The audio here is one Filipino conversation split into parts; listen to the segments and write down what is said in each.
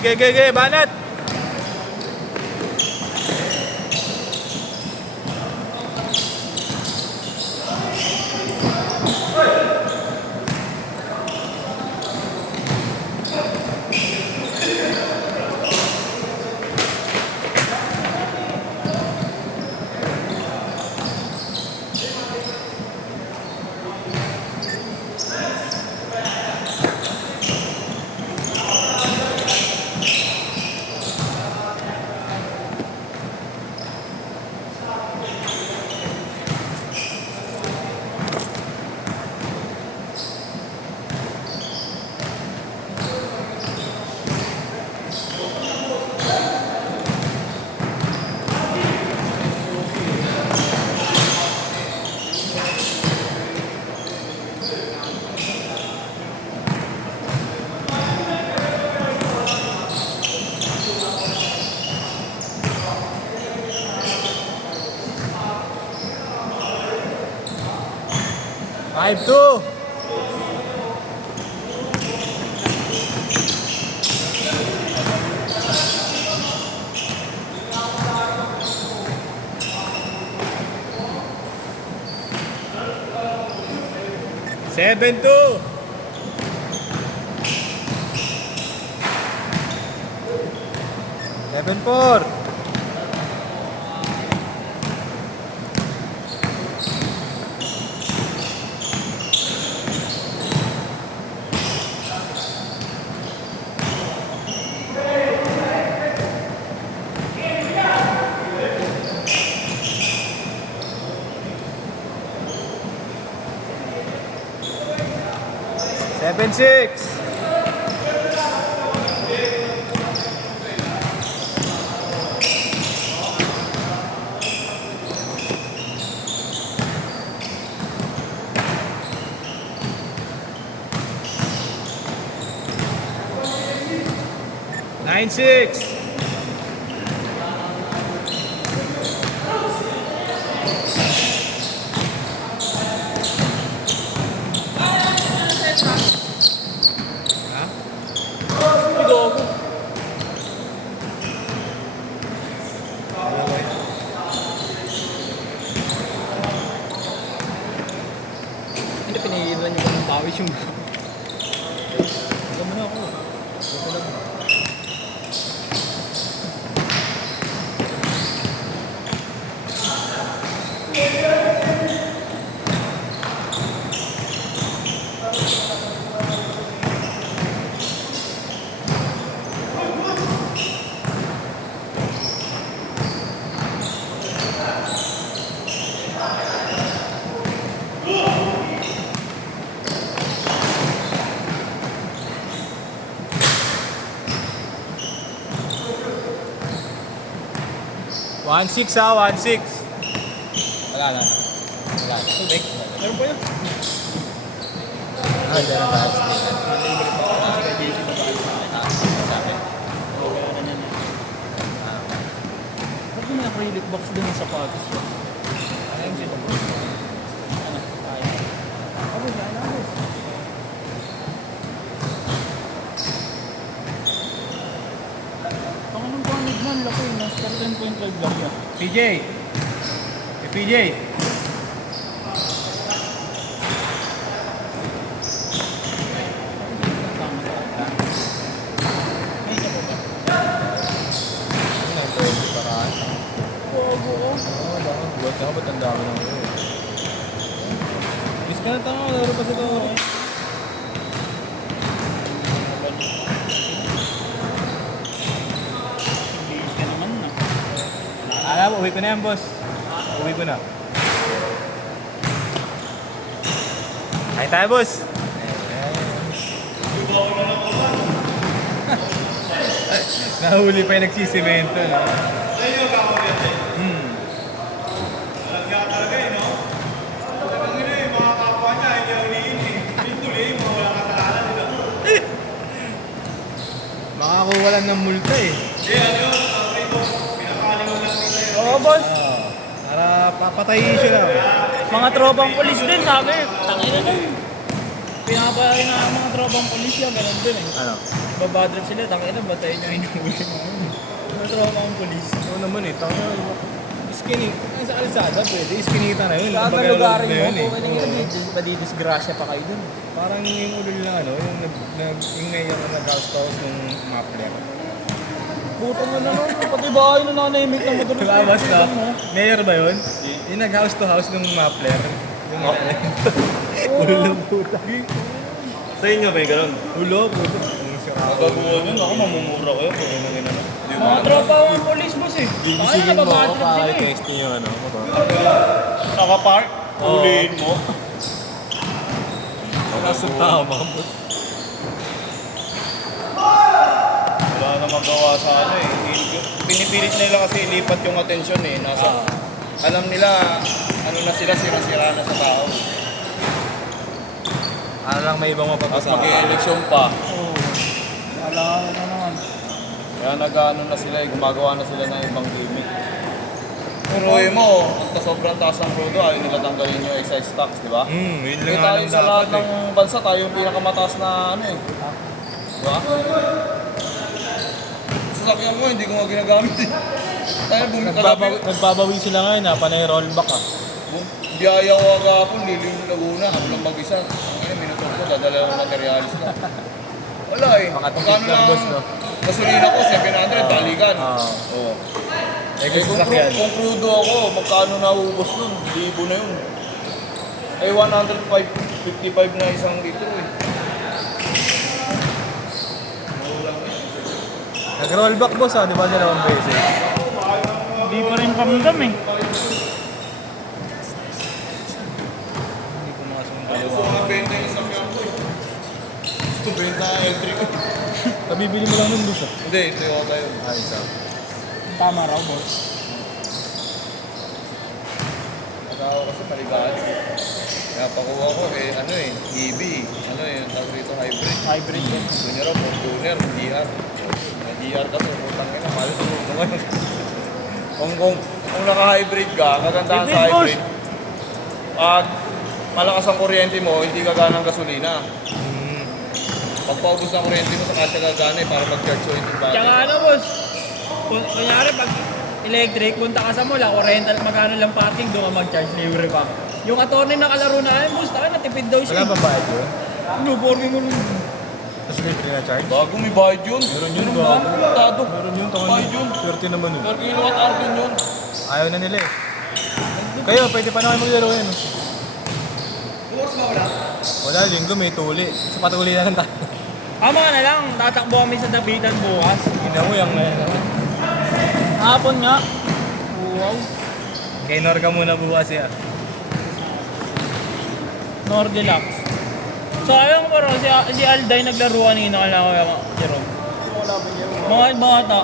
Ge, banat! Five, two. Seven, two. Seven, four. Seven, six. Nine, six. Hindi, pinigilan niyo ng pawis yung... Alam mo na ako. Ito lang. One, six, ha? One, six. Wala na. Wala na. Tubig. Meron po yun. Ah, dyan ang taas. Ba't mo na-acrylic box din ng sapatos? Ayun sila. Ano? Tayo. Ako, wala na ako. Pangalang panig man, laki. Nasa 10.5 lang yan. PJ. PJ. Ay, ito ba? Pwede paraan. Wago ko. Oo, bakit? Buhat ako, ba't ang dami ng ulo? Bis ka na tanga, laro pa sa to. Bilis ka naman na. Alam, uwi ko na yan, boss. Uwi ko na. Kain tayo, boss. Nahuli pa yung nagsisimento. No? Talaga talaga eh, no? Talagang yun eh, mga kapwa niya, hindi ako niin eh. Yung tuloy, mga walang kasalanan nila. Makakawalan ng multa eh. Eh, ano yun? Ito, pinakalingon lang nila yun. Oo, boss. Para papatayin siya lang. Mga tropang polis din, sabi. Tangina na. Pinapain na ang mga tropang polis yan, ganun din eh. Ano? Babadrop sila, tangin na, batayin nyo inuwi. Mga tropang polis. Oo naman eh, tanga skinny. Sa kalsada pwede, skinita na yun. Lahat ng Kumbaga, lugarin na mo, yun eh. kung ano yun, madidisgrasya pa kayo dun. Parang yung ulol lang ano, yung mayor na nag-house nung mapler. Buto mo naman, pati bahay na nanahimik na matulog. Diba, basta, mayor ba yun? Yung nag-house to house nung mapler. Yung mapler. Ulo ng puta. Sa inyo ba yung ganun? Ulo, puta. Ang sira. Nagabuhan yun, ako mamumura ko yun. Kung yun ang Mga tropa ang polis boss eh. Kaya na babadrop sila eh. Texting yung ano, motor. Nakapark, ulihin mo. Nasa tama. Wala na magawa sa ano eh. Pinipilit nila kasi ilipat yung atensyon eh. Alam nila, ano na sila, sira-sira na sa tao. Ano lang may ibang Tapos mapapasama. mag-eleksyon pa. Oo. Wala na naman. Kaya nag-ano na sila, gumagawa na sila ng ibang gimmick. Pero mo, ang sobrang taas ng rodo, ayaw nila tanggalin yung excise tax, di ba? Yun Kaya lang tayo nga sa lang lahat dapat ng bansa, tayo yung pinakamataas na ano eh. Di ba? Sasakyan mo, hindi ko nga ginagamit eh. Tayo Nagbabawi sila ngayon ha, panay rollback ha. biyaya ko agapon, lilim yung Laguna, habang mag-isa. Ngayon, minutor ko, dadala ng materialis na. Wala eh. Mga Magkano lang, boss, no? gasolina ko, 700, balikan. Oo. Eh, Eh, gusto sakyan. kung crudo ako, magkano naubos nun? Libo na yun. Eh, 155 na isang litro eh. Nag-rollback boss ha, di ba dalawang beses? Hindi pa rin kamdam eh. Hindi ko makasunod. Gusto ko nga benta yung sakyan ko eh. Gusto benta ang electric ko. Kabibili mo lang nun boss ha. Hindi, Toyota yun. Ayos ha. Tama raw boss. Nagawa kasi maligaan eh. Kaya pakuha ko eh, ano eh, EV. Ano eh, tawag rito hybrid. Hybrid yan. Gusto niya raw, Fortuner, DR. DR kasi, utang nila, mahal ito naman. Kung naka-hybrid ka, kagandahan sa Hybrid, boss. hybrid. Pag malakas ang kuryente mo, hindi gagana ng gasolina. Pag paubos ng kuryente mo, saka siya gagana eh, para mag-charge yung engine battery. Tsaka ano boss, kunyari pag electric, punta ka sa mall, ako rental, magkano lang parking, doon ka mag-charge libre pa. Yung attorney na kalaro na yun, boss, tayo natipid daw siya. Wala ba bayad yun? Ano, bormi mo lang. Tapos may free na charge? Bago may bayad yun. Meron yun, Meron gago. ba? Tado. Meron yun, tangan Bayad yun. Swerte naman yun. 30 kilowatt hour din yun. Ayaw na nila eh. Kayo, pwede pa na kayo maglaro yun. Wala, linggo may tuli. Sa patuli na lang tayo. Mga na lang, tatakbo kami sa Dapitan bukas. Ina mo yung Hapon nga. Wow. Kay Nor ka muna bukas ya. Nordilax. So ayun ko rin, si Alday naglaro kanina, kala ko yung Jerome. Mga bata.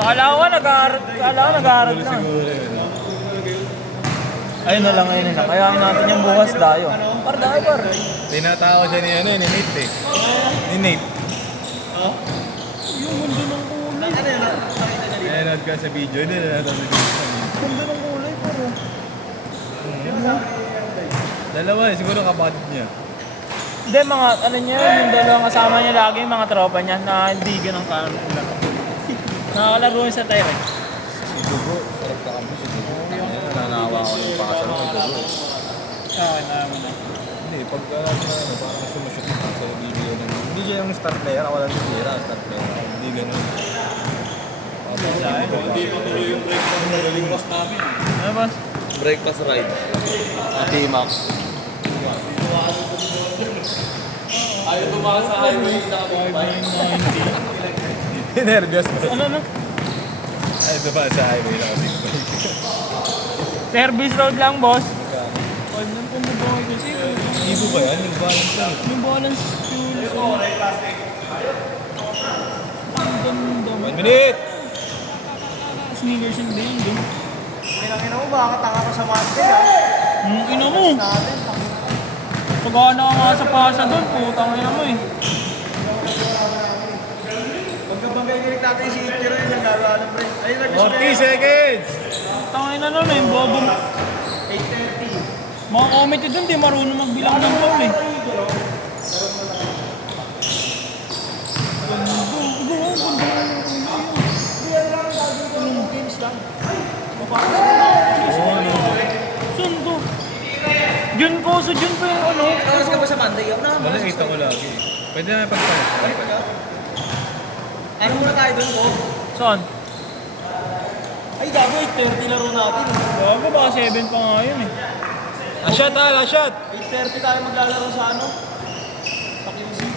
Kala ko nag-aaral na. Siguro yun. Ayun na lang. Kaya natin yung bukas dayo. Par dayo par. Tinatawa siya ni ni Nate eh. Ni Nate. Yung mundo ng kulay. Nanood ka sa video nila. Mundo ng kulay pero. Dalawa eh, siguro kapatid niya. Hindi, mga ano niya, yung dalawang kasama niya lagi, mga tropa niya na hindi ganang kalaro. Nakakalaro yun sa tire. Si Dugo, sarap ka kami si Dugo. Nananawa ko yung pakasal ng Dugo. Okay, naman na. Hindi, pag parang sumushoot ka sa bibigyan ng... Hindi siya yung star player, ako lang tira, star player. Hindi ganun. Hindi patuloy yung break ng magaling boss namin. Ano boss? Break pass ride. T-Max. Ayaw tumakas sa highway na kami bike. Nervous ba? Ano? Ay, ito pa sa highway na kasi. Service road lang boss. Ano pong mabuhay kasi? Ibo ba yan? Yung balance yan. Yung balance fuel. Ang ganda. 1 minute! Sneakers yung din. Ina mo, baka tanga ko sa Monday ah. Ina mo. Pagana ka nga sa pasa doon, putang ina mo eh. Pagkabangay-gilig natin si Ichiro yun yung gagawa ng break. Ayun, 40 seconds! Tangin na nun eh, bobo. 8 Mga committee dun, di marunong magbilang ng goal eh. Sundo. Jun ko, so Jun pa yung ano. Tapos ka ba sa Monday? Ako na. Nakikita ko lagi. Pwede na pagpalit. Ano muna tayo doon ko? Saan? Ay, gago, 8:30 laro natin. Gago, baka 7 pa nga yun eh. Ashot, Al! Ashot! 8:30 tayo maglalaro sa ano? Sa QC.